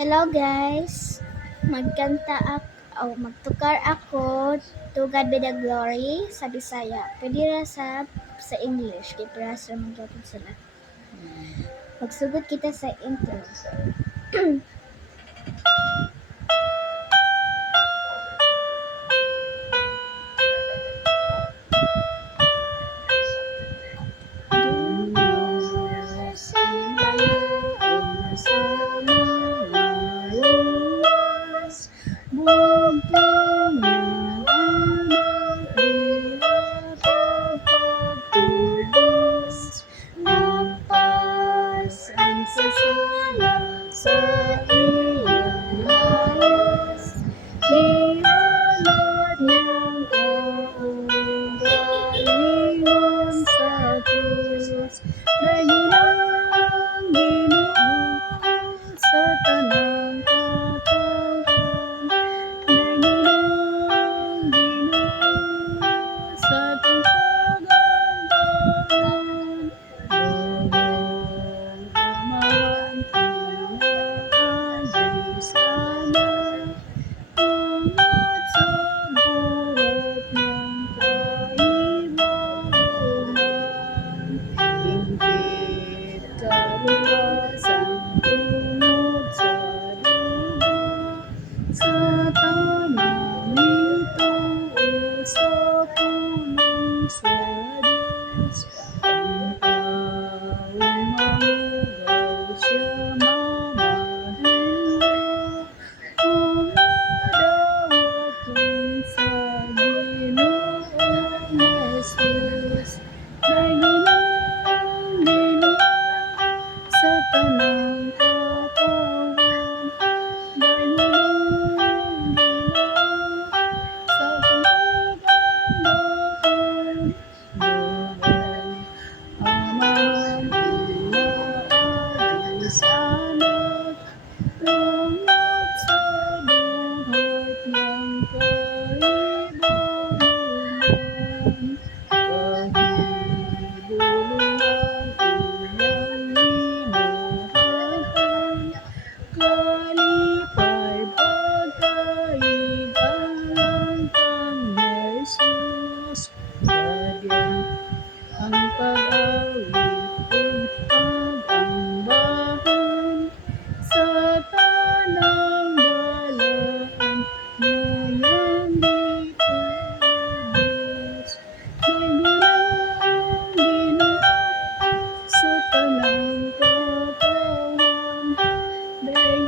Hello guys, magkanta ako, magtukar ako To God Be the Glory sa Bisaya. Pwede ra sa English, kay para sa mga sila. Magsugod kita sa intro. Sa iyong lawas, ginalad niyang kaunggalingon sa krus. Dahilang Ginoo sa tanang katawan, dahilang Ginoo sa kagalakan. Sa tanang ito sa pulong sa Diyos, ang taong malugaw siya mamahalin. Kung madawat sa Ginoong Jesus, dahilang Ginoo sa tanang katawan, dahilang Ginoo sa kagalakan. Buhay Amahan, Ina, Diyos, Anak, Langit sa buhat niyang kahibuluhan. Kahibuluhan iyang minahal, kalipay pagkaigalan kang Jesus. Sadyang ang pag-awit ug pag-ambahan sa tanang dalan ngayon Diyos. Dahilang Ginoo sa tanang katawan, dahilang